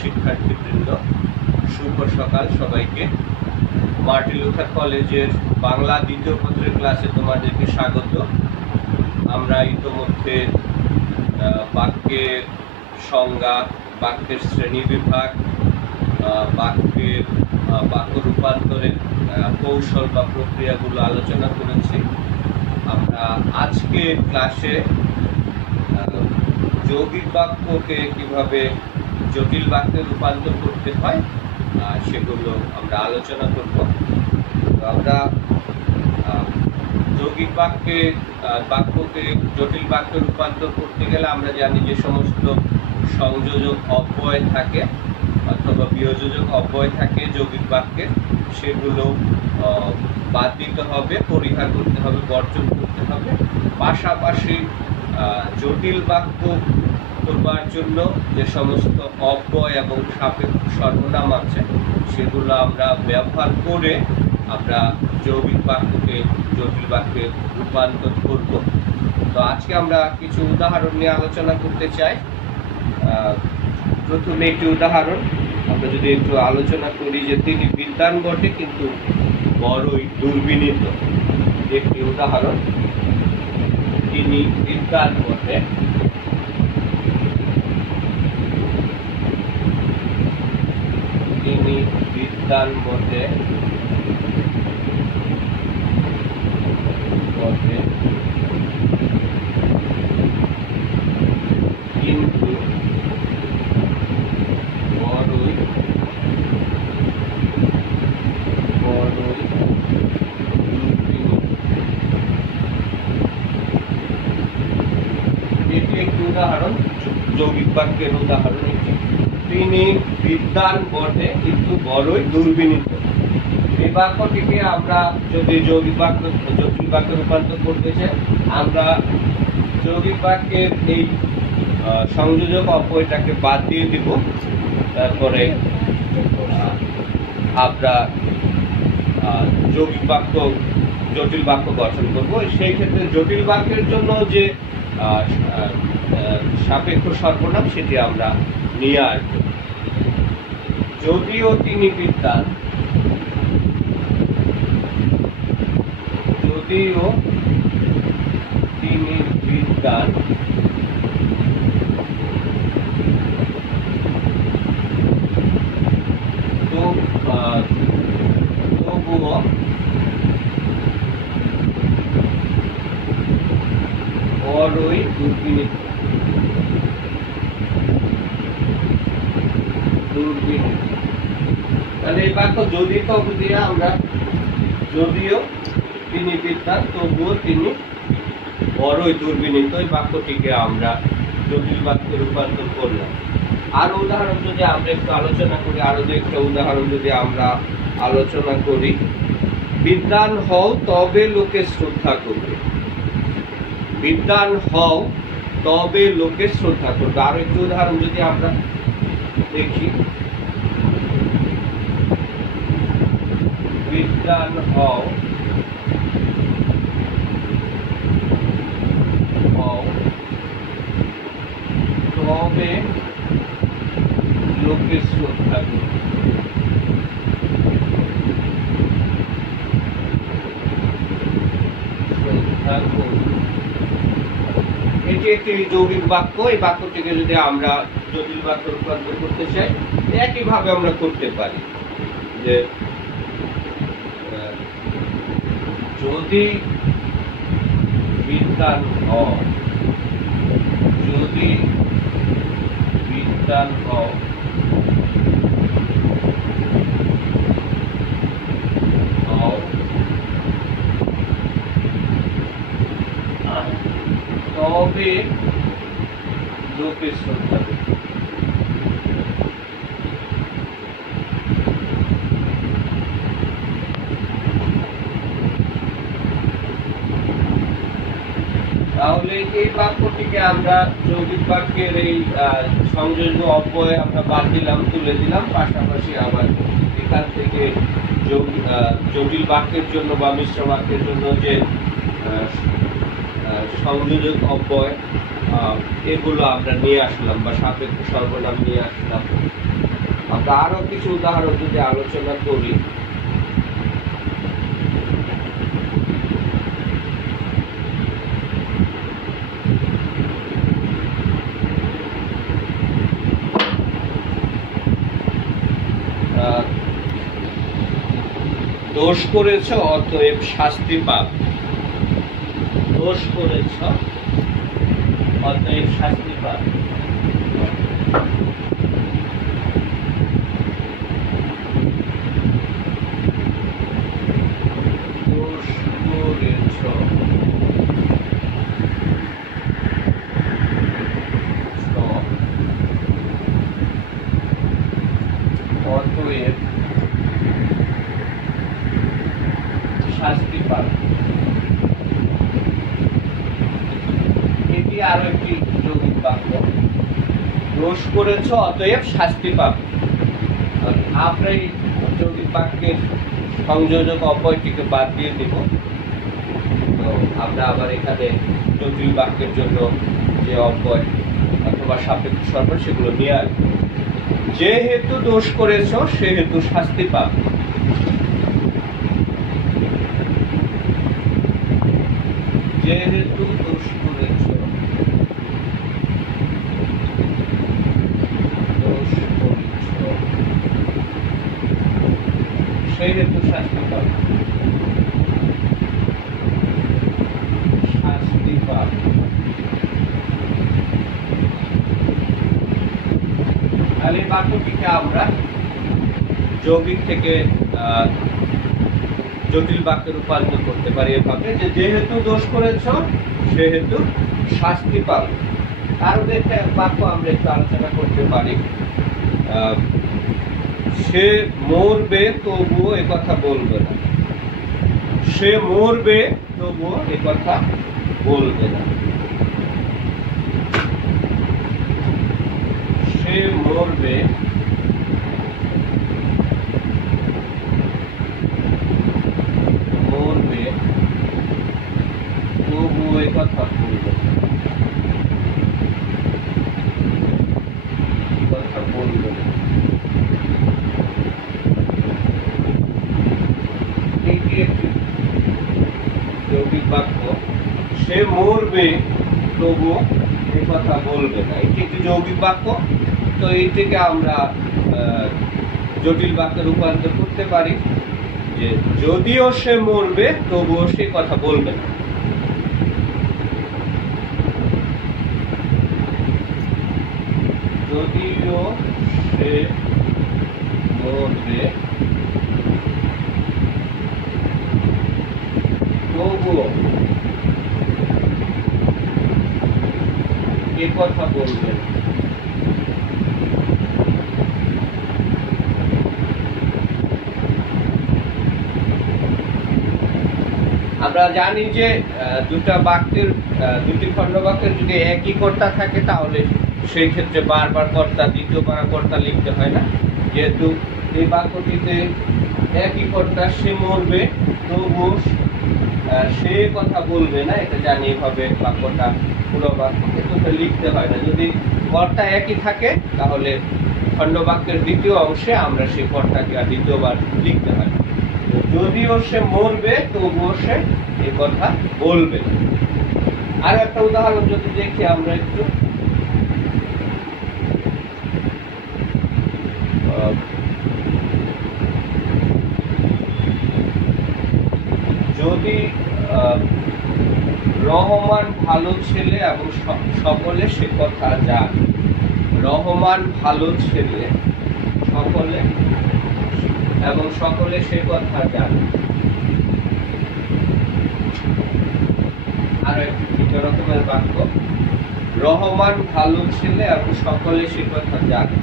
শিক্ষার্থীবৃন্দ, শুভ সকাল সবাইকে। মার্টিন লুথার কলেজের বাংলা দ্বিতীয় পত্রের ক্লাসে তোমাদেরকে স্বাগত। আমরা ইতোমধ্যে বাক্যের সংজ্ঞা, বাক্যের শ্রেণীবিভাগ, বাক্য রূপান্তরের কৌশল বা প্রক্রিয়াগুলো আলোচনা করেছি। আমরা আজকে ক্লাসে যৌগিক বাক্যকে কিভাবে জটিল বাক্যে রূপান্তর করতে হয় সেগুলো আমরা আলোচনা করব। আমরা যৌগিক বাক্যকে জটিল বাক্যে রূপান্তর করতে গেলে আমরা জানি যে সমস্ত সংযোজক অব্যয় থাকে অথবা বিয়োজক অব্যয় থাকে যৌগিক বাক্যে, সেগুলো বাদ দিতে হবে, পরিহার করতে হবে, বর্জন করতে হবে। পাশাপাশি জটিল বাক্য করবার জন্য যে সমস্ত অব্যয় এবং সাপেক্ষ সর্বনাম আছে সেগুলো আমরা ব্যবহার করে আমরা যৌগিক বাক্যকে জটিল বাক্যে রূপান্তর করব। তো আজকে আমরা কিছু উদাহরণ নিয়ে আলোচনা করতে চাই। প্রথমে একটি উদাহরণ আমরা যদি একটু আলোচনা করি যে তিনি বিদ্বান বটে কিন্তু বড়ই দুর্বিনীত। একটি উদাহরণ, তিনি বিদ্বান বটে তিনি বিদ্বান বটে কিন্তু বড়ই এটি একটি উদাহরণ, যৌগিক বাক্যের উদাহরণ। তিনি বিদ্বান বটে কিন্তু বড়ই দুর্বিনীত। এই বাক্যটিকে আমরা যদি যৌগিক বাক্য জটিল বাক্যে রূপান্তর করতে চাই, আমরা যৌগিক বাক্যের এই সংযোজক অব্যয়টাকে বাদ দিয়ে দিব, তারপরে আমরা যৌগিক বাক্য জটিল বাক্য গঠন করব। সেই ক্ষেত্রে জটিল বাক্যের জন্য যে সাপেক্ষ সর্বনাম সেটি আমরা নিয়ে আসবো। যদিও তিনি বিদ্বান, তবুও বড়ই দুর্বিনীত। তাহলে এই বাক্য যদি তবু দিয়ে আমরা যদিও তিনি বিদ্বান তবুও তিনি বড়ই দুর্বিনীত, এই বাক্যটিকে আমরা জটিল বাক্যে রূপান্তর করলাম। আরো উদাহরণ যদি আমরা একটু আলোচনা করি, আরো একটা উদাহরণ যদি আমরা আলোচনা করি, বিদ্বান হও তবে লোকে শ্রদ্ধা করবে। বিদ্বান হও তবে লোকে শ্রদ্ধা করবে। আরো একটি উদাহরণ যদি আমরা দেখি, বিদ্বান হও তবে লোকে শ্রদ্ধা করবে। এটি একটি যৌগিক বাক্য। এই বাক্যটিকে যদি আমরা জটিল বাক্য রূপান্তর করতে চাই, একইভাবে আমরা করতে পারি যে যদি বিদ্বান হও তবে লোকে শ্রদ্ধা করবে। তাহলে এই বাক্যটিকে আমরা যৌগিক বাক্যের এই সংযোজ্য অব্যয় আমরা বাদ দিলাম, তুলে দিলাম। পাশাপাশি আবার এখান থেকে জটিল বাক্যের জন্য বা মিশ্র বাক্যের জন্য যে সংযোজক অব্যয় এগুলো আমরা নিয়ে আসলাম, বা সাপেক্ষ সর্বনাম নিয়ে আসলাম। আমরা আরো কিছু উদাহরণ যদি আলোচনা করি, দোষ করেছ অতএব শাস্তি পাপ। দোষ করেছ অতএব শাস্তি পাপ। দোষ করেছ অতএব শাস্তি পাবে। এটি আরো একটি যৌগিক বাক্য। দোষ করেছ অতএব শাস্তি পাবে। আমরা এই যৌগিক বাক্যের সংযোজক অব্যয়টিকে বাদ দিয়ে দিব। তো আমরা আবার এখানে জটিল বাক্যের জন্য যে অব্যয় অথবা সাপেক্ষ সর্বনাম সেগুলো নিয়ে আসবো। যেহেতু দোষ করেছ সেহেতু শাস্তি পাবে। যেহেতু দোষ করেছ সেহেতু শাস্তি পাবে। শাস্তি পাবে। তাহলে এই বাক্যটিকে আমরা যৌগিক থেকে জটিল বাক্যে রূপান্তর করতে পারি এভাবে যে যেহেতু দোষ করেছ সেহেতু শাস্তি পাবে। আরো একটা বাক্য আমরা একটু আলোচনা করতে পারি। সে মরবে তবুও এ কথা বলবে না। সে মরবে তবুও এ কথা বলবে না। সে মরবে তবুও এ কথা বলবে না। কথা বলবে না। এটি একটি যৌগিক বাক্য। সে মরবে তবুও এ কথা বলবে না। এটি একটি যৌগিক বাক্য। তো এইটিকে আমরা জটিল বাক্যে রূপান্তর করতে পারি যে যদিও সে মরবে তবুও সে কথা বলবে না। যদিও সে মরবে তবুও এ কথা বলবে না। আমরা জানি যে দুটি খণ্ড বাক্যের যদি একই কর্তা থাকে তাহলে সেই ক্ষেত্রে বারবার কর্তা দ্বিতীয়বার কর্তা লিখতে হয় না। যেহেতু এই বাক্যটিতে একই কর্তা সে মরবে তবুও সে কথা বলবে না, এটা জানি এভাবে বাক্যটা পুরো বাক্য কিন্তু লিখতে হয় না। যদি কর্তা একই থাকে তাহলে খণ্ড বাক্যের দ্বিতীয় অংশে আমরা সেই কর্তাকে আর দ্বিতীয়বার লিখতে হয় না। যদিও সে মরবে তবুও সে এ কথা বলবে না। আর একটা উদাহরণ যদি দেখি আমরা একটু, যদি রহমান ভালো ছেলে এবং সকলে সে কথা জানে। রহমান ভালো ছেলে সকলে এবং সকলে সে কথা জানে। আর একটি তৃতীয় রকমের বাক্য, রহমান ভালো ছেলে এবং সকলে সে কথা জানে।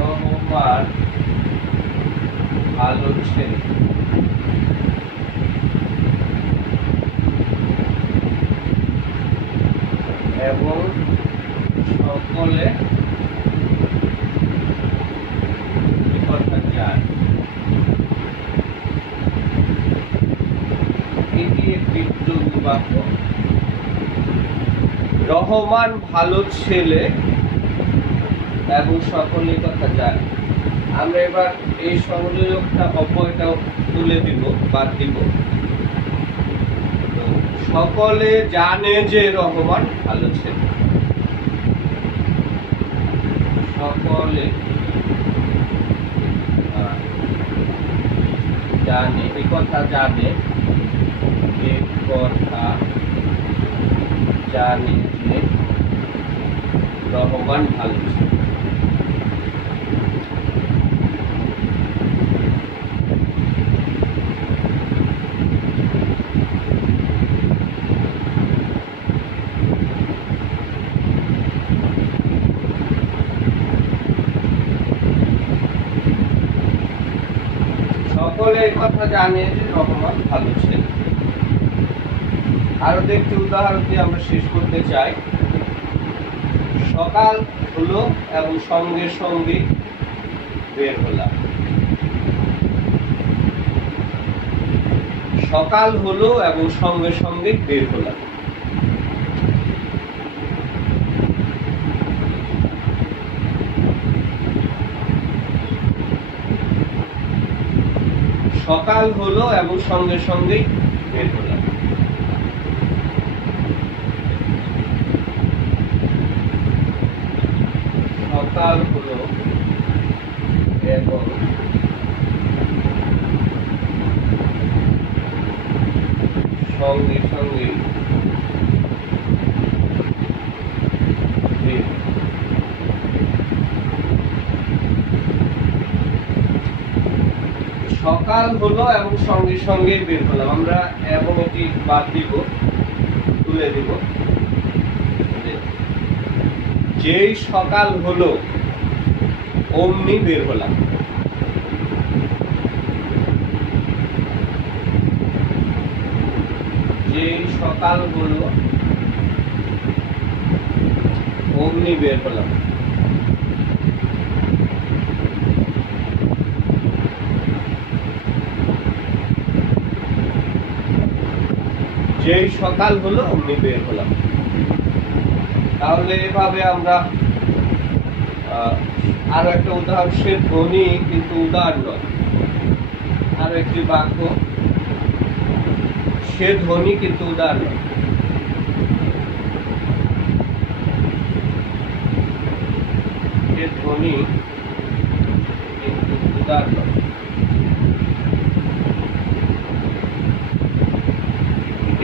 রহমান ভালো ছেলে এবং সকলে কথা জানে। বাক্য, রহমান ভালো ছেলে এবং সকলে কথা জানে। আমরা এবার এই সংযোজকটা অপয়টাও তুলে দিব, বাদ দিব। সকলে জানে যে রহমান ভালো ছেলে, সকলে জানে, এই কথা জানে, এই কথা জানে যে রহমান ভালো ছেলে। সকলে এই কথা জানে যে রহমান ভালো ছেলে। আরো একটি উদাহরণ দিয়ে আমরা শেষ করতে চাই। সকাল হলো এবং সঙ্গে সঙ্গে বের হলাম। সকাল হলো এবং সঙ্গে সঙ্গে বের হলাম। সকাল হলো এবং সঙ্গে সঙ্গে বের হলাম। সকাল হলো এবং সঙ্গে সঙ্গে সকাল হলো এবং সঙ্গে সঙ্গে বের হলাম। আমরা এবং এটি বাদ দিব, তুলে দিব। যেই সকাল হলো অমনি বের হলাম। যেই সকাল হলো অমনি বের হলাম। যেই সকাল হলো অমনি বের হলাম। তাহলে এভাবে আমরা আরো একটা উদাহরণ, সে ধ্বনি কিন্তু উদার নয়। আরো একটি বাক্য, সে ধ্বনি কিন্তু উদার নয়। সে ধ্বনি কিন্তু উদার নয়।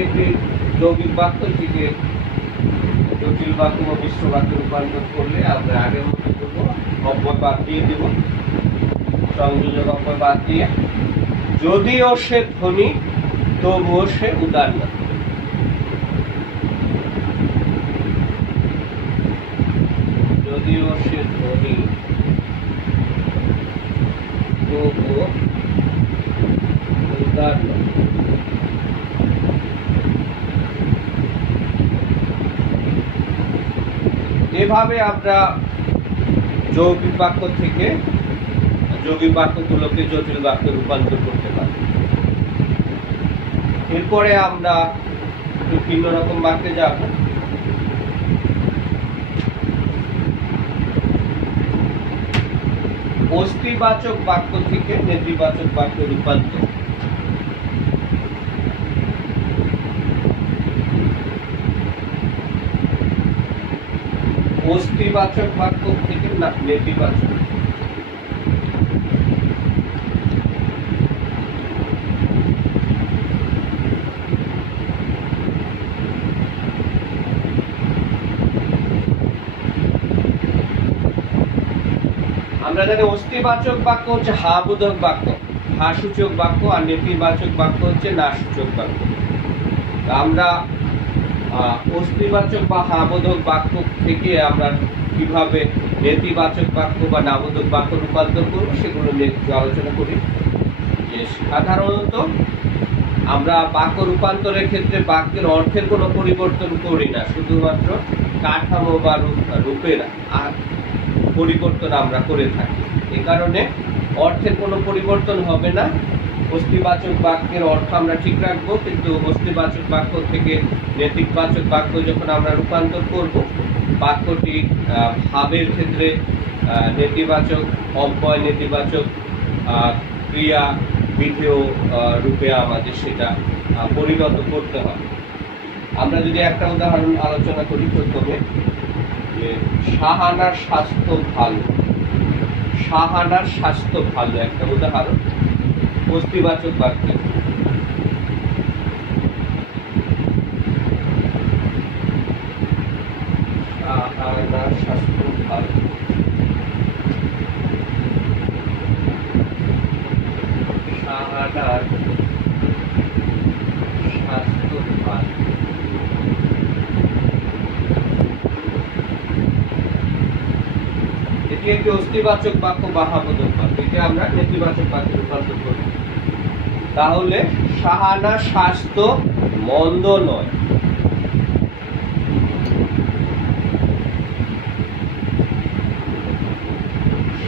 একটি যৌগিক বাক্য থেকে জটিল বাক্য বা মিশ্র বাক্যে রূপান্তর করলে আমরা আগের মতো করবো, অব্যয় বাদ দিয়ে দিব, সংযোজক অব্যয় বাদ দিয়ে। যদিও সে ধ্বনি তবুও সে উদার নয়। যদিও সে ধ্বনি তবুও উদার নয়। এভাবে আমরা যৌগিক বাক্য থেকে যৌগিক বাক্যগুলোকে জটিল বাক্যে রূপান্তর করতে পারি। এরপরে আমরা একটু ভিন্ন রকম বাক্যে যাব। অস্তিবাচক বাক্য থেকে নেতিবাচক বাক্যে রূপান্তর। অস্তিবাচক বাক্য থেকে নেতিবাচক। আমরা জানি অস্তিবাচক বাক্য হচ্ছে হা বোধক বাক্য, হা সূচক বাক্য, আর নেতিবাচক বাক্য হচ্ছে না সূচক বাক্য। আমরা অস্তিবাচক বা হা বোধক বাক্য থেকে আমরা কিভাবে নেতিবাচক বাক্য বা নাবোধক বাক্য রূপান্তর করবো সেগুলো নিয়ে একটু আলোচনা করি। যে সাধারণত আমরা বাক্য রূপান্তরের ক্ষেত্রে বাক্যের অর্থের কোনো পরিবর্তন করি না, শুধুমাত্র কাঠামো বা রূপের পরিবর্তন আমরা করে থাকি। এ কারণে অর্থের কোনো পরিবর্তন হবে না, অস্তিবাচক বাক্যের অর্থ আমরা ঠিক রাখবো, কিন্তু অস্তিবাচক বাক্য থেকে নেতিবাচক বাক্য যখন আমরা রূপান্তর করব, বাক্যটি ভাবের ক্ষেত্রে নেতিবাচক অব্যয়, নেতিবাচক ক্রিয়া বিধেয় রূপে আমাদের সেটা পরিণত করতে হয়। আমরা যদি একটা উদাহরণ আলোচনা করি প্রথমে, যে শাহানার স্বাস্থ্য ভালো। শাহানার স্বাস্থ্য ভালো একটা উদাহরণ অস্তিবাচক বাক্যে। শাহানার স্বাস্থ্য ভালো। শাহানার স্বাস্থ্য ভালো। এটি একটি অস্তিবাচক বাক্য বা হাবোধক বাক্য। এটা আমরা নেতিবাচক বাক্যে রূপান্তর করি। তাহলে শাহানার স্বাস্থ্য মন্দ নয়।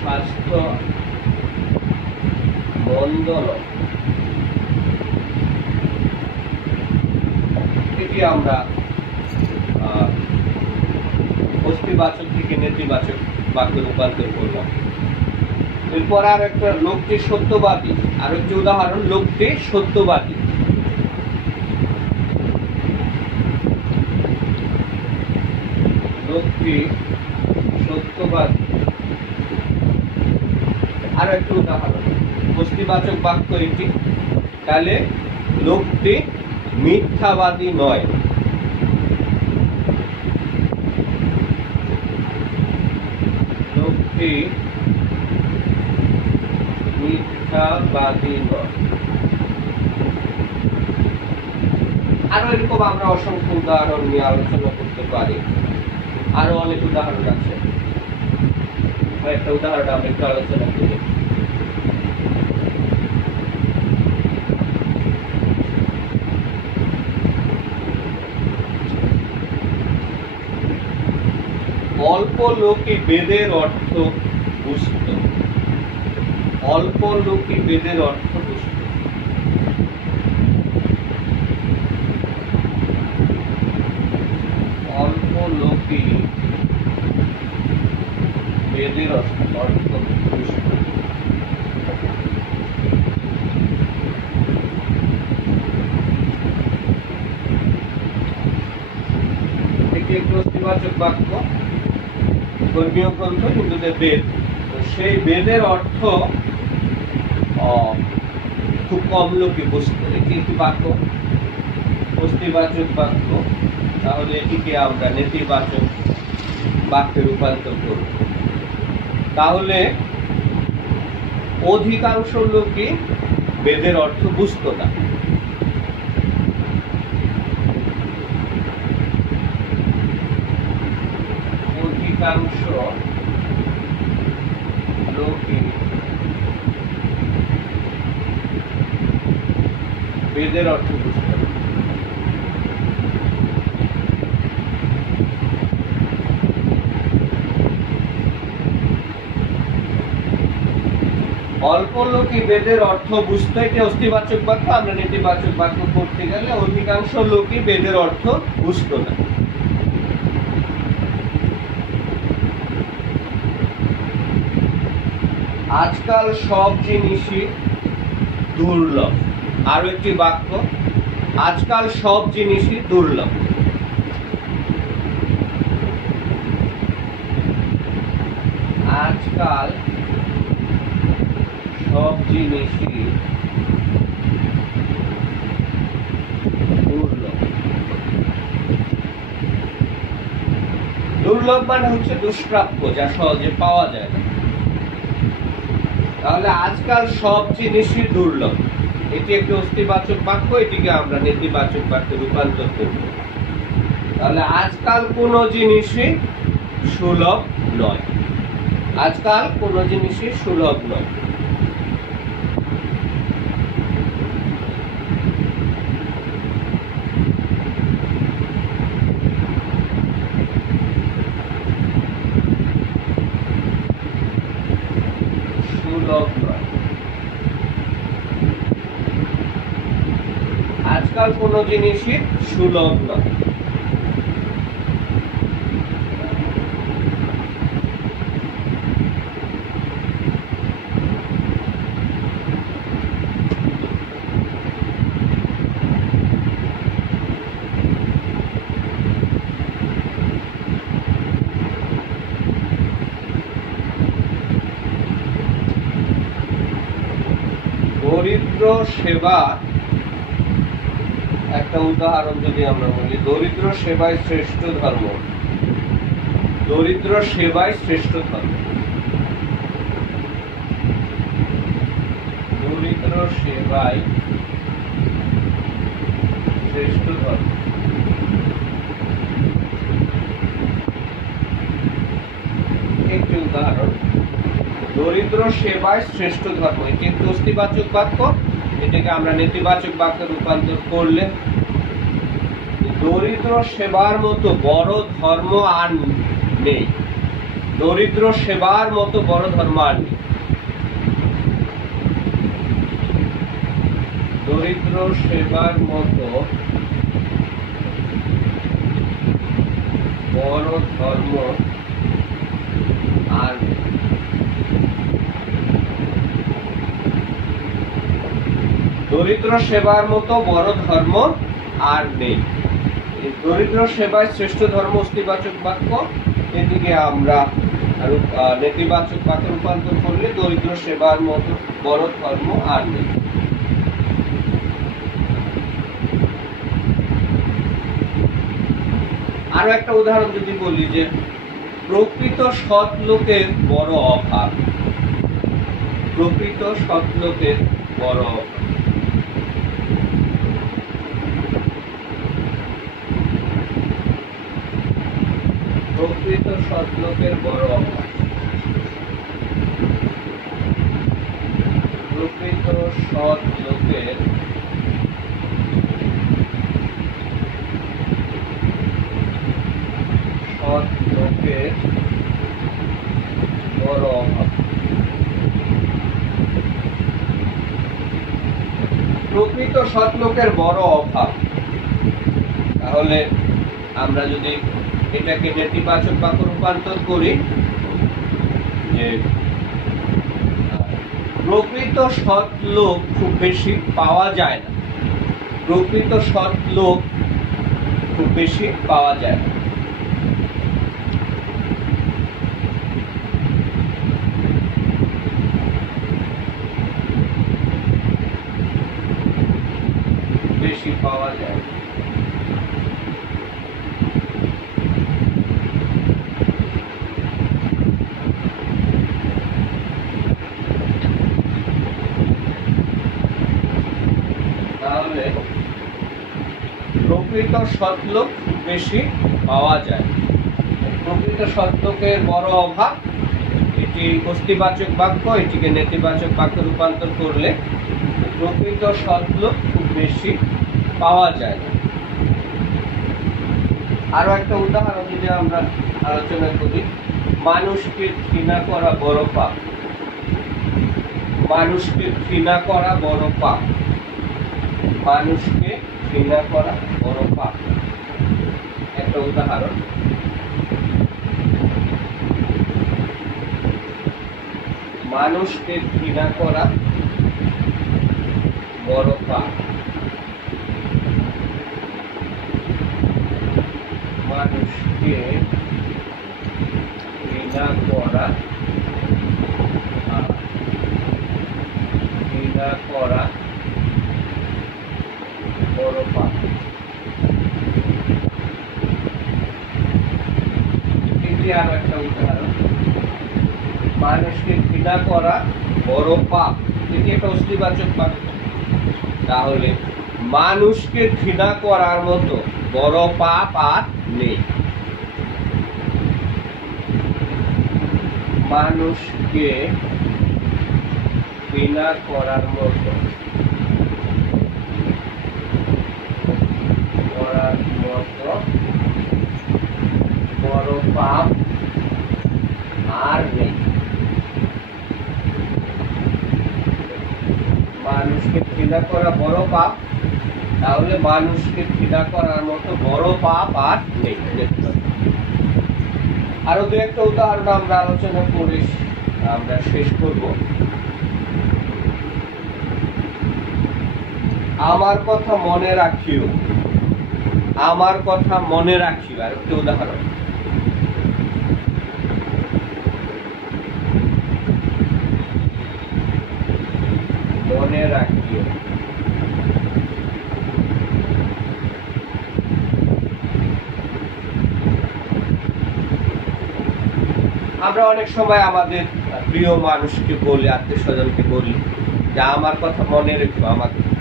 স্বাস্থ্য মন্দ নয়, এটি আমরা অস্তিবাচক থেকে নেতিবাচক বাক্য রূপান্তর করলাম। এরপর আর একটা, লোকটি সত্যবাদী। আর একটি উদাহরণ, লোকটি সত্যবাদী। লোকটি সত্যবাদী। আর একটি উদাহরণ, অস্তিবাচক বাক্য এটি। তাহলে লোকটি মিথ্যাবাদী নয়। লোকটি মিথ্যাবাদী নয়। আরো এরকম আমরা অসংখ্য উদাহরণ নিয়ে আলোচনা করতে পারি। আরো অনেক উদাহরণ আছে, একটা উদাহরণ আমরা একটু আলোচনা করি। অল্প লোকই বেদের অর্থ বুঝত। অল্প লোকই বেদের অর্থ বুঝত। অল্প লোকই বেদের অর্থ বুঝত। এটি একটি অস্তিবাচক বাক্য, ধর্মীয় গ্রন্থ হিন্দুদের বেদ। সেই বেদের অর্থ খুব কম লোকই বুঝতো। এটি একটি বাক্য, অস্তিবাচক বাক্য। তাহলে এটিকে আমরা নেতিবাচক বাক্যে রূপান্তর করব। তাহলে অধিকাংশ লোকই বেদের অর্থ বুঝতো না। অধিকাংশ লোকই বেদের অর্থ বুঝতে হবে। অল্প লোকই বেদের অর্থ বুঝতে, এটি অস্তিবাচক বাক্য। আমরা নেতিবাচক বাক্য করতে গেলে অধিকাংশ লোকই বেদের অর্থ বুঝতো না। আজকাল সব জিনিসই দুর্লভ। আরো একটি বাক্য, আজকাল সব জিনিসই দুর্লভ। আজকাল সব জিনিসই দুর্লভ। দুর্লভ মানে হচ্ছে দুষ্প্রাপ্য, যা সহজে পাওয়া যায় না। তাহলে আজকাল সব জিনিসই দুর্লভ, এটি একটি অস্তিবাচক বাক্য। এটিকে আমরা নেতিবাচক বাক্যে রূপান্তর করব। তাহলে আজকাল কোনো জিনিসই সুলভ নয়। আজকাল কোনো জিনিসই সুলভ নয়। সুলভ নয়। কোনো জিনিসই সুলভ না। দরিদ্র সেবা একটা উদাহরণ যদি আমরা বলি, দরিদ্র সেবাই শ্রেষ্ঠ ধর্ম। দরিদ্র সেবাই শ্রেষ্ঠ ধর্ম। দরিদ্র সেবাই শ্রেষ্ঠ ধর্ম। একটি উদাহরণ, দরিদ্র সেবায় শ্রেষ্ঠ ধর্ম, এটি একটি অস্তিবাচক বাক্য। এটাকে আমরা নেতিবাচক বাক্যে রূপান্তর করলে, দরিদ্র সেবার মতো বড় ধর্ম আর নেই। দরিদ্র সেবার মতো বড় ধর্ম আর নেই। দরিদ্র সেবার মতো বড় ধর্ম আর দরিদ্র সেবার মতো বড় ধর্ম আর নেই। দরিদ্র সেবায় শ্রেষ্ঠ ধর্ম অস্তিবাচক বাক্য, এদিকে আমরা নেতিবাচক বাক্যে রূপান্তর করলে দরিদ্র সেবার মতো বড় ধর্ম আর নেই। আরো একটা উদাহরণ যদি বলি যে প্রকৃত সৎ লোকের বড় অভাব। প্রকৃত সৎ লোকের বড় অভাব। প্রকৃত সৎ লোকের বড় অভাব। প্রকৃত সৎ লোকের বড় অভাব। প্রকৃত সৎ লোকের বড় অভাব। তাহলে আমরা যদি এটাকে নেতিবাচক বাক্যে রূপান্তর করি যে প্রকৃত সৎ লোক খুব বেশি পাওয়া যায় না। প্রকৃত সৎ লোক খুব বেশি পাওয়া যায় না। বেশি পাওয়া যায়। তাহলে প্রকৃত সৎ লোক খুব বেশি পাওয়া যায়। প্রকৃত সৎ লোকের বড় অভাব, এটি অস্তিবাচক বাক্য। এটিকে নেতিবাচক বাক্যে রূপান্তর করলে প্রকৃত সৎ লোক খুব বেশি পাওয়া যায় না। আরো একটা উদাহরণ যদি আমরা আলোচনা করি, মানুষকে ঘৃণা করা বড় পাপ। মানুষকে ঘৃণা করা বড় পাপ। মানুষকে ঘৃণা করা বড় পাপ। একটা উদাহরণ, মানুষকে ঘৃণা করা বড় পাপ। মানুষকে ঘৃণা করা বড় পাপ। আরো একটা উদাহরণ, মানুষকে ঘৃণা করা বড় পাপ, এটি একটা অস্তিবাচক বাক্য। তাহলে মানুষকে ঘৃণা করার মতো বড় পাপ আর নেই। মানুষকে ঘৃণা করার মতো বড় পাপ আর নেই। মানুষকে ঘৃণা করা বড় পাপ, মানুষকে ঘৃণা করা বড় পাপ আর নেই। মানুষকে ঘৃণা করা বড় পাপ আর নেই। মানুষকে ঘৃণা করা বড় পাপ আর নেই। মানুষকে ঘৃণা করা বড় পাপ আর নেই। মানুষকে ঘৃণা করা বড় পাপ আর নেই। মানুষকে ঘৃণা করা বড় পাপ আর নেই। মানুষকে ঘৃণা করা বড় পাপ আর নেই। তাহলে মানুষকে ঘৃণা করার মতো বড় পাপ আর নেই। আরো দু একটা উদাহরণ আমরা আলোচনা করে আমরা শেষ করব। আমার কথা মনে রাখিও, আমার কথা মনে রাখিও, আর একটা উদাহরণ। মনে রাখিও, আমরা অনেক সময় আমাদের প্রিয় মানুষকে বলি, আত্মীয় স্বজনকে বলি যে আমার কথা মনে রেখো,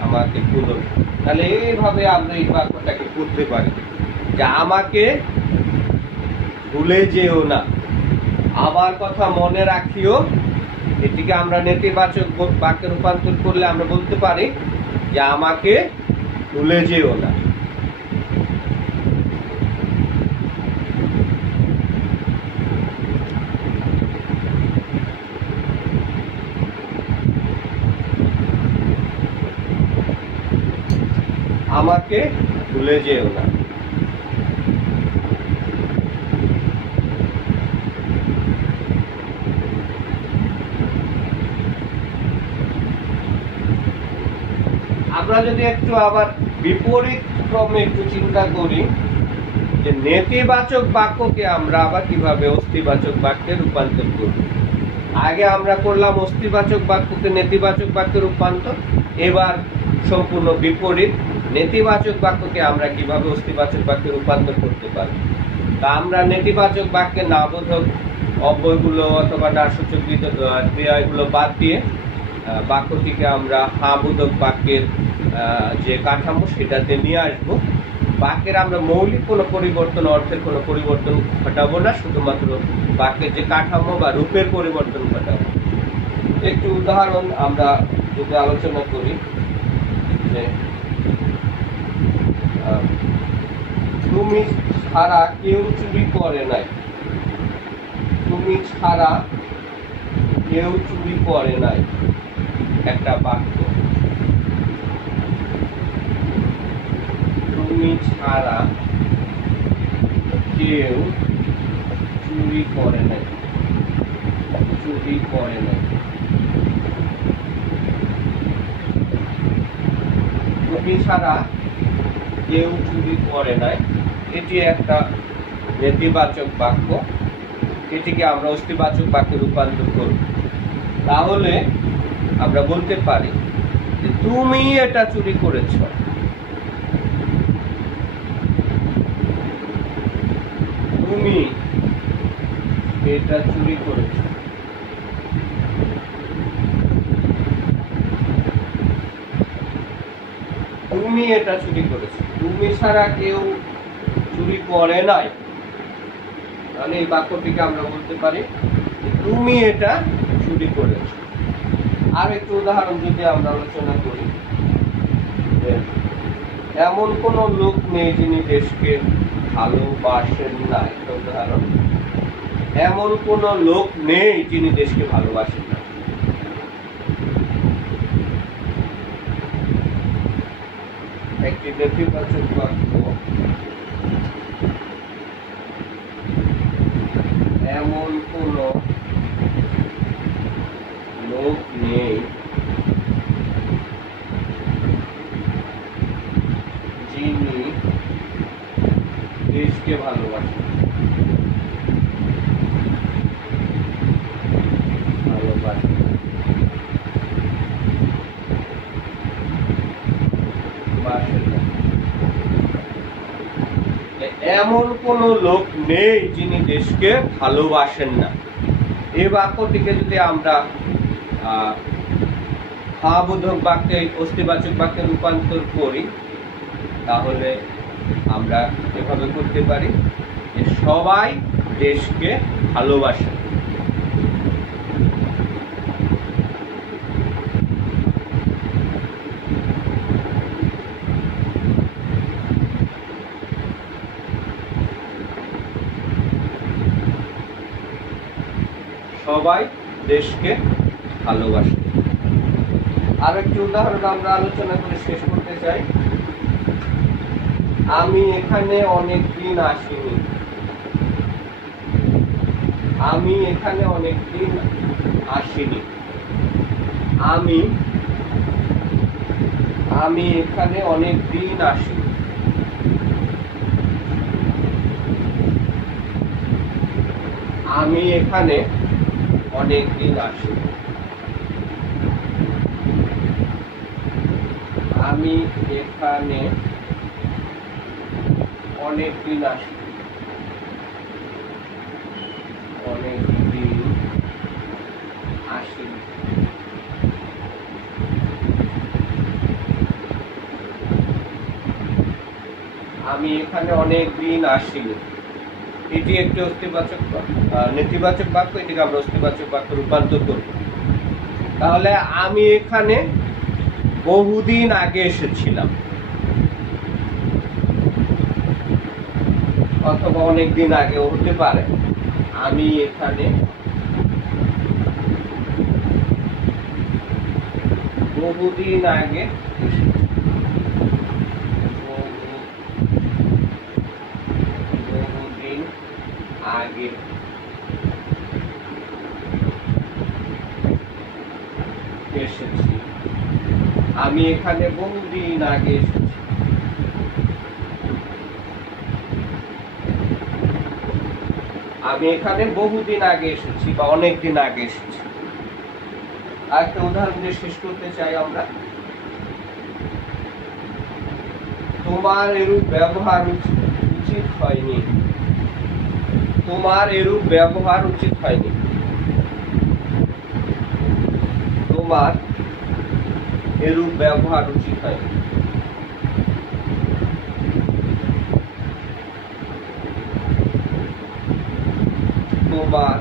আমাকে ভুলো। তাহলে এইভাবে আমরা এই বাক্যটাকে করতে পারি যে আমাকে ভুলে যেও না, আমার কথা মনে রাখিও। এটিকে আমরা নেতিবাচক বাক্যে রূপান্তর করলে আমরা বলতে পারি যে আমাকে ভুলে যেও না। আমাকে ভুলে যেও না। আমরা যদি একটু আবার বিপরীত ক্রমে একটু চিন্তা করি যে নেতিবাচক বাক্যকে আমরা আবার কিভাবে অস্তিবাচক বাক্যে রূপান্তর করব। আগে আমরা করলাম অস্তিবাচক বাক্যকে নেতিবাচক বাক্যে রূপান্তর, এবার সম্পূর্ণ বিপরীত, নেতিবাচক বাক্যকে আমরা কিভাবে অস্তিবাচক বাক্যে রূপান্তর করতে পারি। তা আমরা নেতিবাচক বাক্যে নাবোধক অব্যয়গুলো অথবা নাসূচক ক্রিয়াগুলো বাদ দিয়ে বাক্যটিকে আমরা হাবোধক বাক্যের যে কাঠামো সেটাতে নিয়ে আসবো। বাক্যের আমরা মৌলিক কোনো পরিবর্তন, অর্থের কোনো পরিবর্তন ঘটাবো না, শুধুমাত্র বাক্যের যে কাঠামো বা রূপের পরিবর্তন ঘটাবো। একটু উদাহরণ আমরা যদি আলোচনা করি যে তুমি ছাড়া কেউ চুরি করে নাই, তুমি ছাড়া কেউ চুরি করে নাই, একটা বাক্য। তুমি ছাড়া কেউ চুরি করে নাই, চুরি করে নাই। তুমি ছাড়া কেউ চুরি করে নাই, এটি একটা নেতিবাচক বাক্য। এটিকে আমরা অস্তিবাচক বাক্যে রূপান্তর করব। তাহলে আমরা বলতে পারি যে তুমি এটা চুরি করেছ, তুমি এটা চুরি করেছ। তুমি এটা চুরি করেছ, তুমি ছাড়া কেউ চুরি করে নাই। তাহলে এই বাক্যটিকে আমরা বলতে পারি তুমি এটা চুরি করেছ। আর একটু উদাহরণ যদি আমরা আলোচনা করি যে এমন কোন লোক নেই যিনি দেশকে ভালোবাসেন না। একটা উদাহরণ, এমন কোন লোক নেই যিনি দেশকে ভালোবাসেন না। একটি নেতিবাচক বাক্য, এমন কোন লোক নেই যিনি দেশকে ভালোবাসেন, এমন কোন লোক নেই যিনি দেশকে ভালোবাসেন না। এই বাক্যটিকে যদি আমরা হাবোধক বাক্যে, অস্তিবাচক বাক্যে রূপান্তর করি, তাহলে আমরা এভাবে করতে পারি যে সবাই দেশকে ভালোবাসে। সবাই দেশকে ভালোবাসে। আর একটি উদাহরণ আমরা আলোচনা করে শেষ করতে চাই আমি এখানে অনেক দিন আসিনি। আমি এখানে অনেক দিন আসিনি। আমি এখানে অনেক দিন আসিনি। আমি এখানে অনেক দিন আসিনি। আমি এখানে অনেক দিন আসিনি। অনেক দিন আসিনি। আমি এখানে অনেক দিন আসিনি। এটি একটি অস্তিবাচক নেতিবাচক বাক্য, এটিকে আমরা অস্তিবাচক বাক্য রূপান্তর করব। তাহলে আমি এখানে বহুদিন আগে এসেছিলাম, অথবা অনেক দিন আগেও হতে পারে। আমি এখানে বহুদিন আগে বহুদিন আগে এসেছি। আমি এখানে বহুদিন আগে এসেছি। আমি এখানে বহুদিন আগে এসেছি বা অনেক দিন আগে এসেছি। আরেকটা উদাহরণ দিয়ে শেষ করতে চাই আমরা। তোমার এরূপ ব্যবহার উচিত হয়নি। তোমার এরূপ ব্যবহার উচিত হয়নি। তোমার এরূপ ব্যবহার উচিত হয়নি। তোমার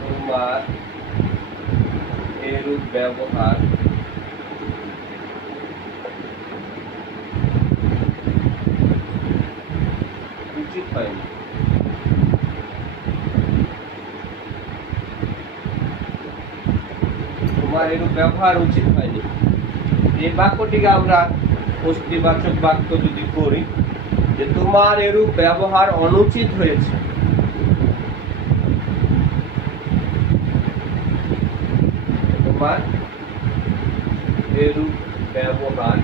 তোমার এরূপ ব্যবহার উচিত হয়নি। তোমার এরূপ ব্যবহার উচিত হয়নি। এই বাক্যটিকে আমরা অস্তিবাচক বাক্য যদি করি, যে তোমার এরূপ ব্যবহার অনুচিত হয়েছে। তোমার এরূপ ব্যবহার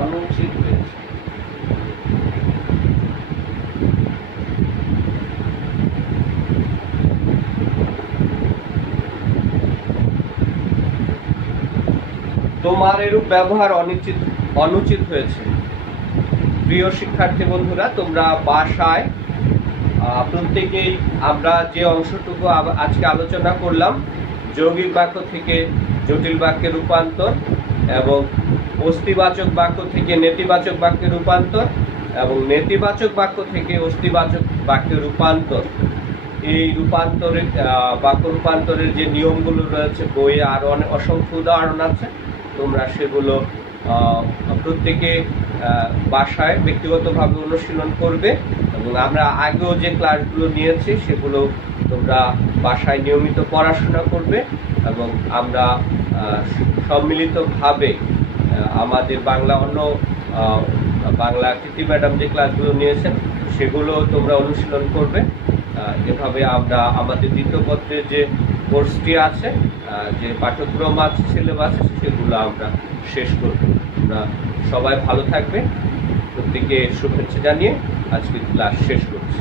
অনুচিত হয়েছে। তোমার এরূপ ব্যবহার অনুচিত হয়েছে। প্রিয় শিক্ষার্থী বন্ধুরা, তোমরা বাসায় প্রত্যেকেই আমরা যে অংশটুকু আজকে আলোচনা করলাম, যৌগিক বাক্য থেকে জটিল বাক্যে রূপান্তর, এবং অস্তিবাচক বাক্য থেকে নেতিবাচক বাক্যে রূপান্তর, এবং নেতিবাচক বাক্য থেকে অস্তিবাচক বাক্যে রূপান্তর, এই রূপান্তরের বাক্য রূপান্তরের যে নিয়মগুলো রয়েছে বইয়ে আরো অসংখ্য উদাহরণ আছে। তোমরা সেগুলো প্রত্যেকে বাসায় ব্যক্তিগতভাবে অনুশীলন করবে, এবং আমরা আগেও যে ক্লাসগুলো নিয়েছি সেগুলো তোমরা বাসায় নিয়মিত পড়াশোনা করবে, এবং আমরা সম্মিলিতভাবে আমাদের বাংলা কৃতি ম্যাডাম যে ক্লাসগুলো নিয়েছেন সেগুলো তোমরা অনুশীলন করবে। এভাবে আমরা আমাদের দ্বিতীয় পত্রের যে কোর্সটি আছে, যে পাঠ্যক্রম আছে, সিলেবাস আছে, সেগুলো আমরা শেষ করব। তোমরা সবাই ভালো থাকবে। প্রত্যেকে শুভেচ্ছা জানিয়ে আজকে ক্লাস শেষ করছি।